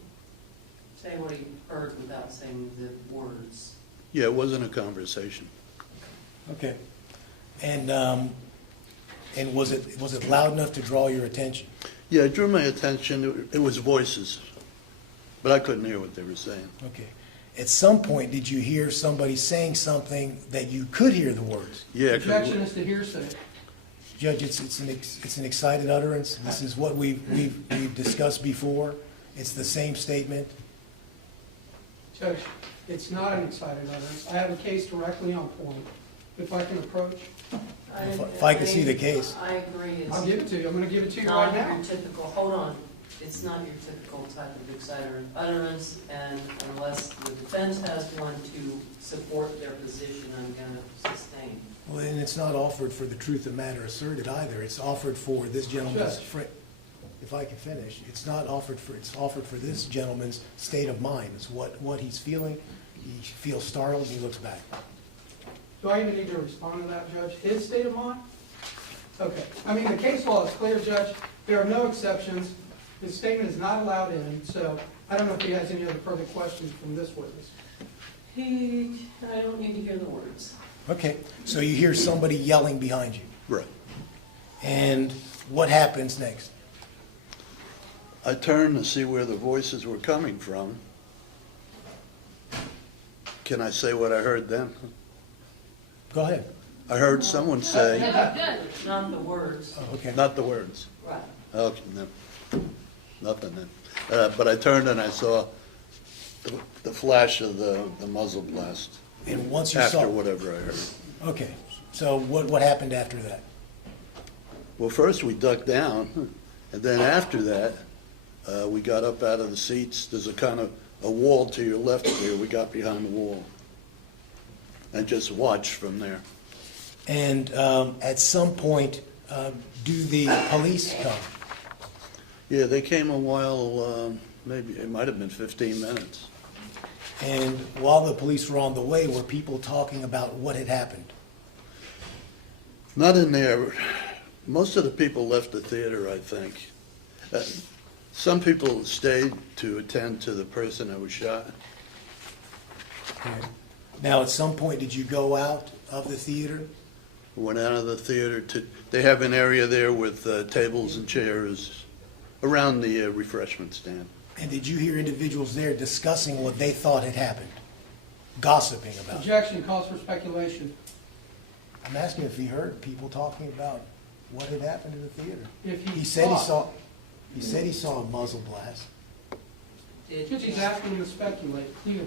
say what he heard without saying the words. Yeah, it wasn't a conversation. Okay. And was it loud enough to draw your attention? Yeah, it drew my attention. It was voices, but I couldn't hear what they were saying. Okay. At some point, did you hear somebody saying something that you could hear the words? Yeah, 'cause Objection is to hearsay. Judge, it's an excited utterance. This is what we've discussed before. It's the same statement. Judge, it's not an excited utterance. I have a case directly on point. If I can approach, If I could see the case. I agree. I'll give it to you. I'm going to give it to you Not right now. your typical, hold on, it's not your typical type of excited utterance, and unless the defense has one to support their position, I'm gonna sustain. Well, and it's not offered for the truth of matter asserted either. It's offered for this gentleman's, Judge. if I can finish, it's offered for this gentleman's state of mind. It's what he's feeling. He feels startled, and he looks back. Do I even need to respond to that, Judge? His state of mind? Okay. I mean, the case law is clear, Judge. There are no exceptions. His statement is not allowed in, so I don't know if he has any other further questions from this witness. I don't need to hear the words. Okay, so you hear somebody yelling behind you. right. And what happens next? I turned to see where the voices were coming from. Can I say what I heard then? Go ahead. I heard someone say, Not the words, Oh, okay. not the words. right. Okay, no, nothing then. But I turned and I saw the flash of the muzzle blast And once you saw. after whatever I heard. Okay, so what happened after that? Well, first we ducked down, and then after that, we got up out of the seats. There's a kind of a wall to your left there. We got behind the wall and just watched from there. And at some point, do the police come? Yeah, they came a while, maybe it might have been 15 minutes. And while the police were on the way, were people talking about what had happened? Not in there. Most of the people left the theater, I think. Some people stayed to attend to the person that was shot. Okay. Now, at some point, did you go out of the theater? Went out of the theater to, they have an area there with tables and chairs around the refreshment stand. And did you hear individuals there discussing what they thought had happened? Gossiping about it? Objection calls for speculation. I'm asking if he heard people talking about what had happened in the theater. If He said thought- he saw a muzzle blast. Judge, he's asking you to speculate, clearly.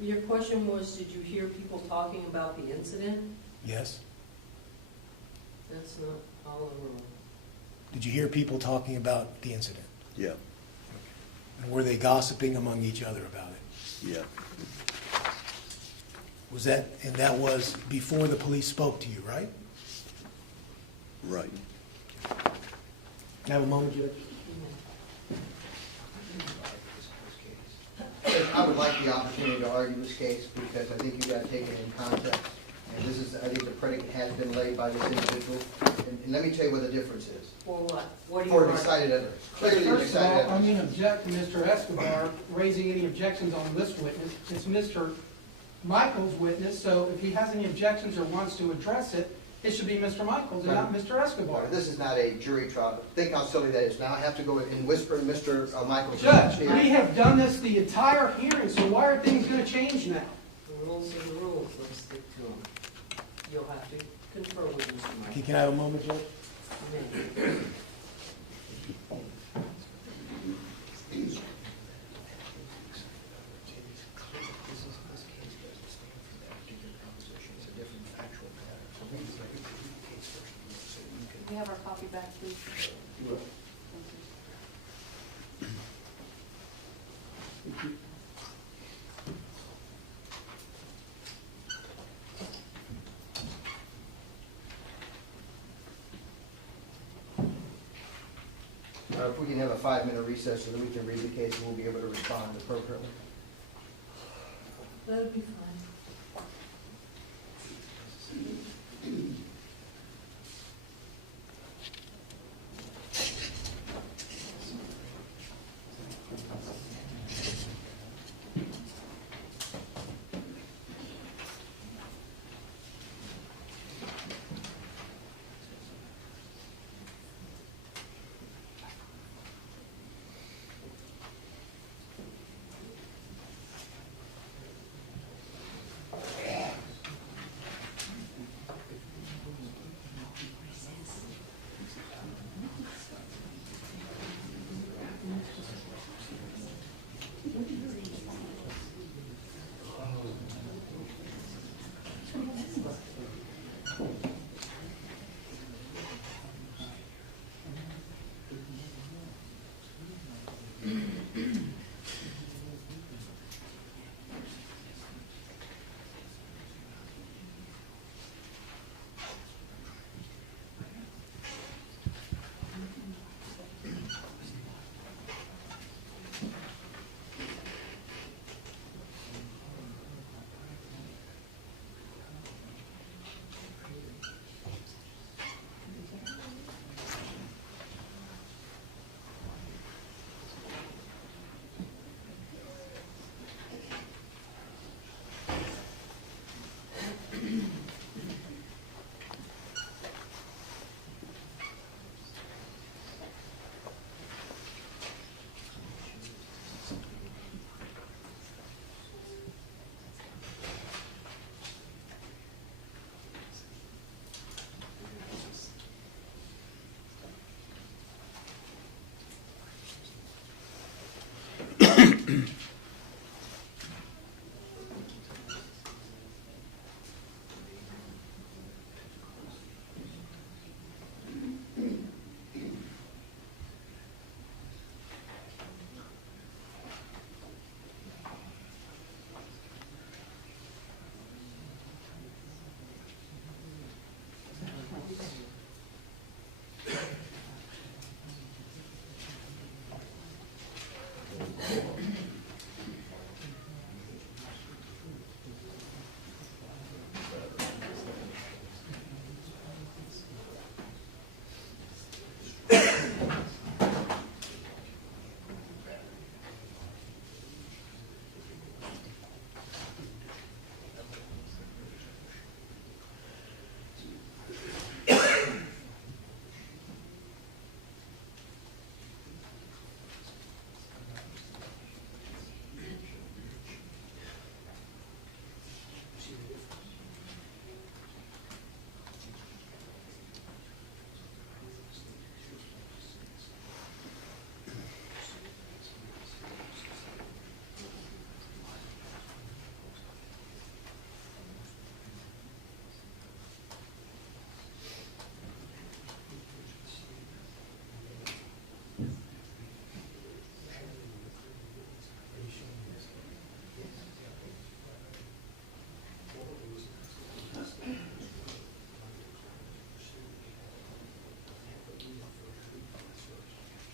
Your question was, did you hear people talking about the incident? Yes? Then That's not all over. Did you hear people talking about the incident? Yeah, And were they gossiping among each other about it? yeah. Was that, and that was before the police spoke to you, right? Right. Can I have a moment, Judge? I would like the opportunity to argue this case because I think you got to take it in context. And this is, I think the predicate has been laid by this individual. And let me tell you what the difference is. For what? What do you For want? decided evidence. Clearly First of decided all, I evidence. mean, object to Mr. Escobar raising any objections on this witness. It's Mr. Michael's witness, so if he has any objections or wants to address it, it should be Mr. Michael's and not Mr. Escobar. This is not a jury trial. Think how silly that is. Now I have to go and whisper in Mr. Michael's Judge, ear. we have done this the entire hearing, so why are things going to change now? The rules are the rules, let's stick to them. You'll have to confer with Mr. Mike. Can I have a moment, Judge? Amen. Can we have our copy back, please? If we can have a 5-minute recess so that we can read the case and we'll be able to respond appropriately. That'd be fine.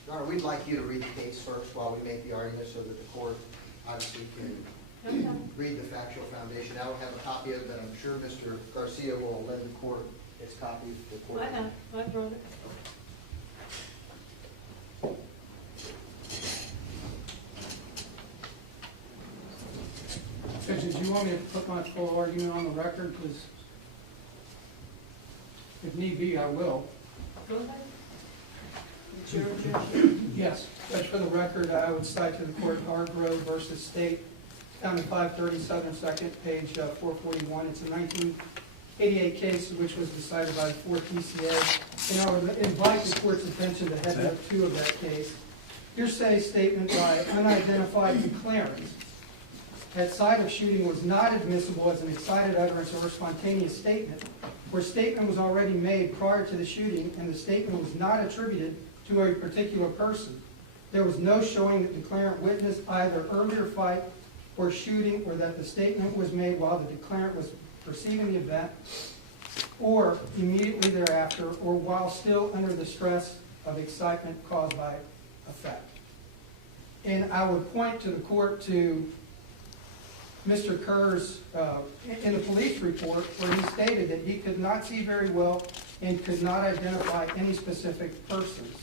Your Honor, we'd like you to read the case first while we make the argument so that the court obviously can read the factual foundation. I don't have a copy of it, but I'm sure Mr. Garcia will lend the court his copy. I have, I brought it. Judge, did you want me to put my full argument on the record? Because if need be, I will. Go ahead. It's your objection. Yes, Judge, for the record, I would cite to the court Hargrove versus State, County 537, second, page 441. It's a 1988 case which was decided by the 4th PCA. And I would invite the court's attention to headnote 2 of that case. Hearsay statement by unidentified declarants at site of shooting was not admissible as an excited utterance or spontaneous statement, where statement was already made prior to the shooting and the statement was not attributed to a particular person. There was no showing that declarant witnessed either earlier fight or shooting, or that the statement was made while the declarant was perceiving the event, or immediately thereafter, or while still under the stress of excitement caused by effect. And I would point to the court to Mr. Kerr's, in the police report, where he stated that he could not see very well and could not identify any specific persons.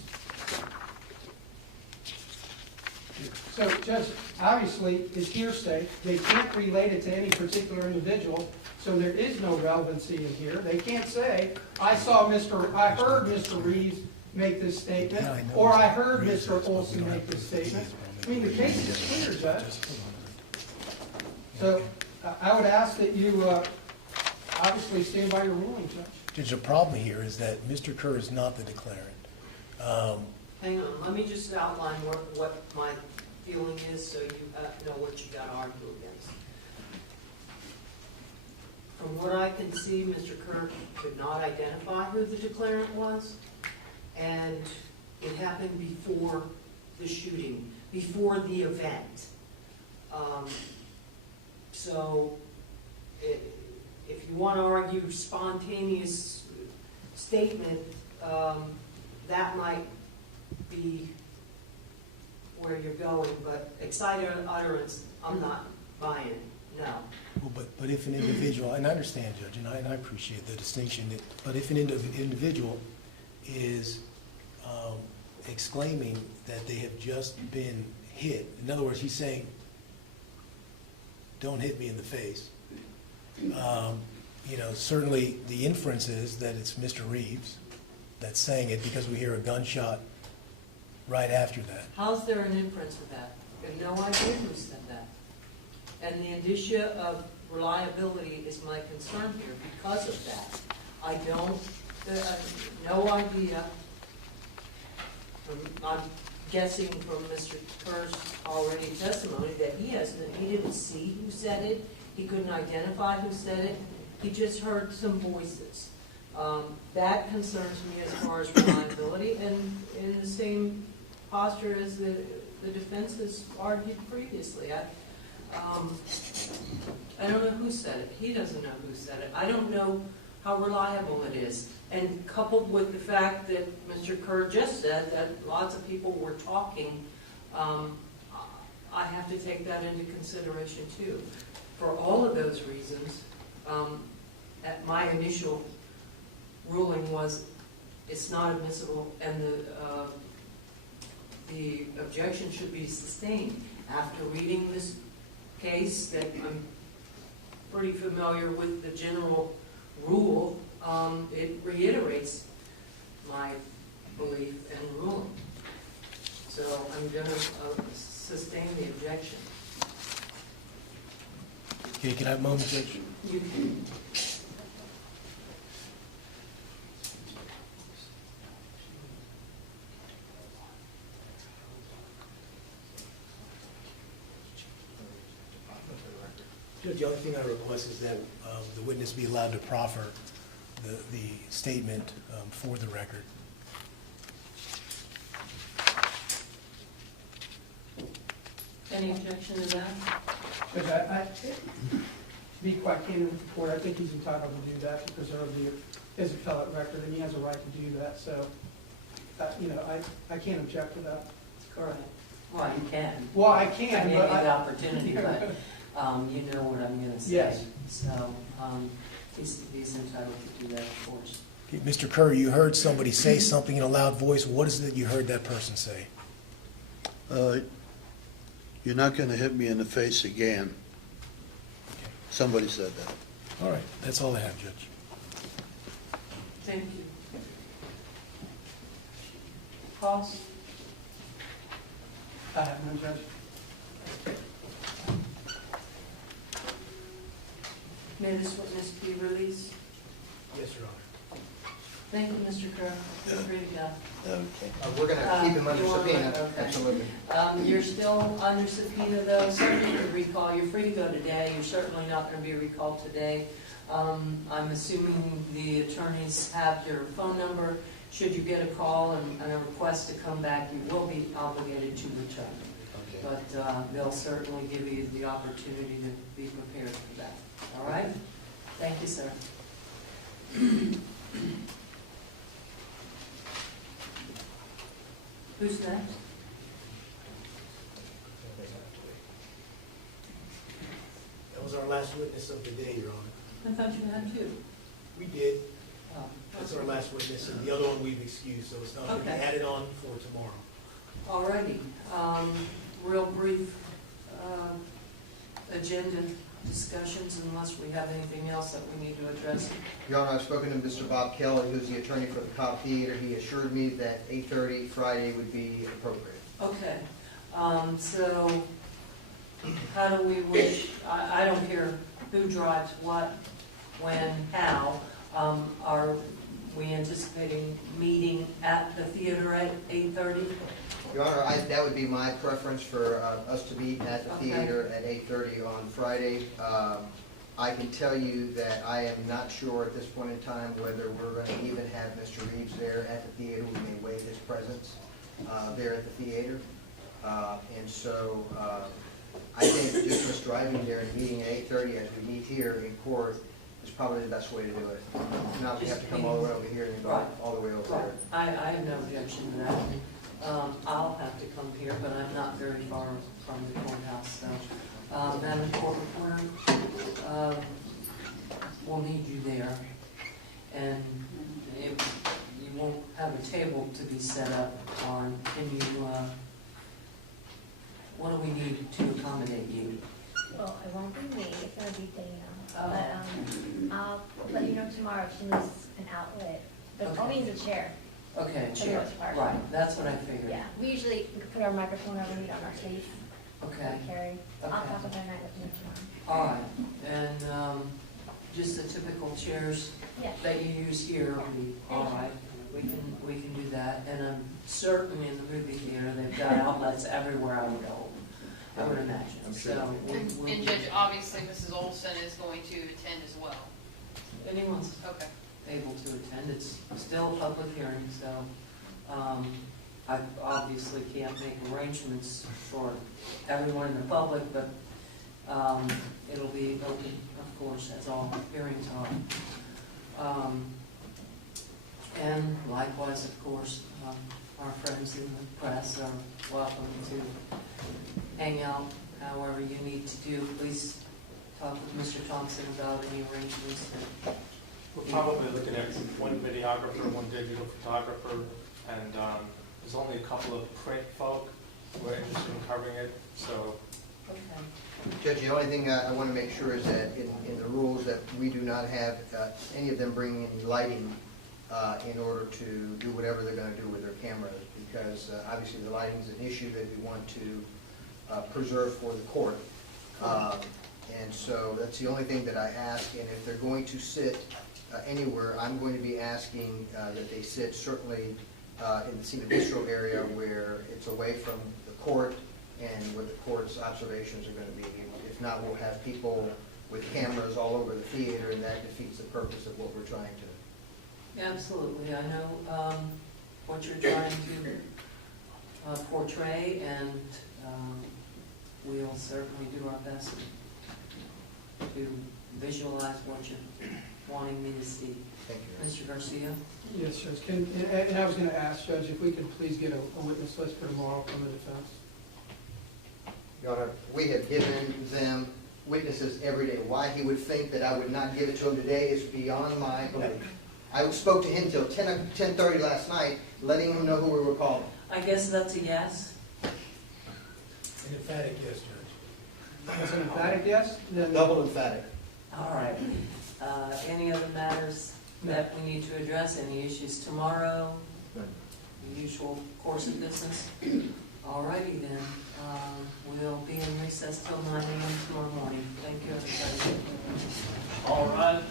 So, Judge, obviously, it's hearsay. They can't relate it to any particular individual, so there is no relevancy in here. They can't say, I heard Mr. Reeves make this statement, or I heard Mr. Olson make this statement. I mean, the case is clear, Judge. So, I would ask that you obviously stand by your ruling, Judge. Judge, the problem here is that Mr. Kerr is not the declarant. Hang on, let me just outline what my feeling is so you know what you got to argue against. From what I can see, Mr. Kerr could not identify who the declarant was, and it happened before the shooting, before the event. So if you want to argue spontaneous statement, that might be where you're going, but excited utterance, I'm not buying it, no. Well, but if an individual, and I understand, Judge, and I appreciate the distinction, but if an individual is exclaiming that they have just been hit, in other words, he's saying, don't hit me in the face. Certainly the inference is that it's Mr. Reeves that's saying it because we hear a gunshot right after that. How's there an inference of that? I have no idea who said that. And the indicia of reliability is my concern here because of that. I have no idea. I'm guessing from Mr. Kerr's already testimony that he didn't see who said it. He couldn't identify who said it. He just heard some voices. That concerns me as far as reliability, and in the same posture as the defense has argued previously. I don't know who said it. He doesn't know who said it. I don't know how reliable it is. And coupled with the fact that Mr. Kerr just said that lots of people were talking, I have to take that into consideration too. For all of those reasons, my initial ruling was it's not admissible, and the objection should be sustained. After reading this case, that I'm pretty familiar with the general rule, it reiterates my belief and ruling. So I'm going to sustain the objection. Okay, can I have a moment, Judge? You can. Judge, the only thing I request is that the witness be allowed to proffer the statement for the record. Any objection to that? Judge, to be quite candid with the court, I think he's entitled to do that to preserve his appellate record, and he has a right to do that. So I can't object to that. Correct. Well, you can. Well, I I can, gave you but the opportunity, but you know what I'm gonna say. Yes. So, he's entitled to do that, of course. Okay, Mr. Kerr, you heard somebody say something in a loud voice. What is it you heard that person say? You're not gonna hit me in the face again. Somebody said that. All right, that's all I have, Judge. Thank you. Cross? I have no judge. May this witness be released? Yes, Your Honor. Thank you, Mr. Kerr. Feel free to go. Okay. We're going to keep him under You want to- subpoena, okay. absolutely. You're still under subpoena, though, certainly to recall. You're free to go today. You're certainly not going to be recalled today. I'm assuming the attorneys have your phone number. Should you get a call and a request to come back, you will be obligated to return. But they'll certainly give you the opportunity to be prepared for that. All right? Thank you, sir. Who's next? That was our last witness of the day, Your Honor. I thought you had two. We did. Oh, That's our last witness, and the other one we've excused, so it's not going to be Okay. added on for tomorrow. Alrighty, real brief, agenda discussions unless we have anything else that we need to address. Your Honor, I've spoken to Mr. Bob Kelly, who's the attorney for the Cobb Theater. He assured me that 8:30 Friday would be appropriate. Okay, so how do we wish, I don't care who drives what, when, how. Are we anticipating meeting at the theater at 8:30? Your Honor, that would be my preference for us to meet at the Okay. theater at 8:30 on Friday. I can tell you that I am not sure at this point in time whether we're going to even have Mr. Reeves there at the theater. We may waive his presence there at the theater. And so I think just us driving there and meeting at 8:30 as we meet here in court is probably the best way to do it. Now we have to come all the way over here and go Right. all the way over Right, there. I have no objection to that. I'll have to come here, but I'm not very far from the courthouse, so. Madam Court Reporter, we'll need you there. And you won't have a table to be set up on. Can you, what do we need to accommodate you? Well, it won't be me, it's gonna be Dana. Oh. But, I'll let you know tomorrow if she needs an outlet. But all Okay. needs a chair. Okay, For the chair, most part. right, that's what I figured. Yeah, we usually put our microphone over it on our case. Okay. Carry. I'll Okay. talk with her night with you tomorrow. All right, and just the typical chairs Yeah. that you use here will be all right. We can do that, and certainly in the movie theater, they've got outlets everywhere I would go, I would imagine. I'm sure. So And Judge, obviously, Mrs. Olson is going to attend as well. anyone's Okay. able to attend, it's still a public hearing, so I obviously can't make arrangements for everyone in the public, but it'll be open, of course, as all hearings are. And likewise, of course, our friends in the press are welcome to hang out however you need to do. Please talk with Mr. Thompson about any arrangements. We're probably looking at one videographer, one digital photographer, and there's only a couple of print folk who are interested in covering it, so. Okay. Judge, the only thing I want to make sure is that in the rules that we do not have any of them bringing any lighting in order to do whatever they're going to do with their cameras, because obviously the lighting is an issue that we want to preserve for the court. And so that's the only thing that I ask, and if they're going to sit anywhere, I'm going to be asking that they sit certainly in the Cena Bistro area where it's away from the court and where the court's observations are going to be. If not, we'll have people with cameras all over the theater, and that defeats the purpose of what we're trying to. Absolutely. I know what you're trying to portray, and we'll certainly do our best to visualize what you're wanting me to see. Thank you. Mr. Garcia? Yes, Judge. And I was going to ask, Judge, if we could please get a witness list for tomorrow from the defense. Your Honor, we have given them witnesses every day. Why he would think that I would not give it to him today is beyond my belief. I spoke to him till 10:30 last night, letting him know who we were calling. I guess that's a yes. An emphatic yes, Judge. That's an emphatic yes? Then Double emphatic. All right. Any other matters that we need to address? Any issues tomorrow? The usual course of business? All righty then. We'll be in recess till 9 a.m. tomorrow morning. Thank you, everybody. All right.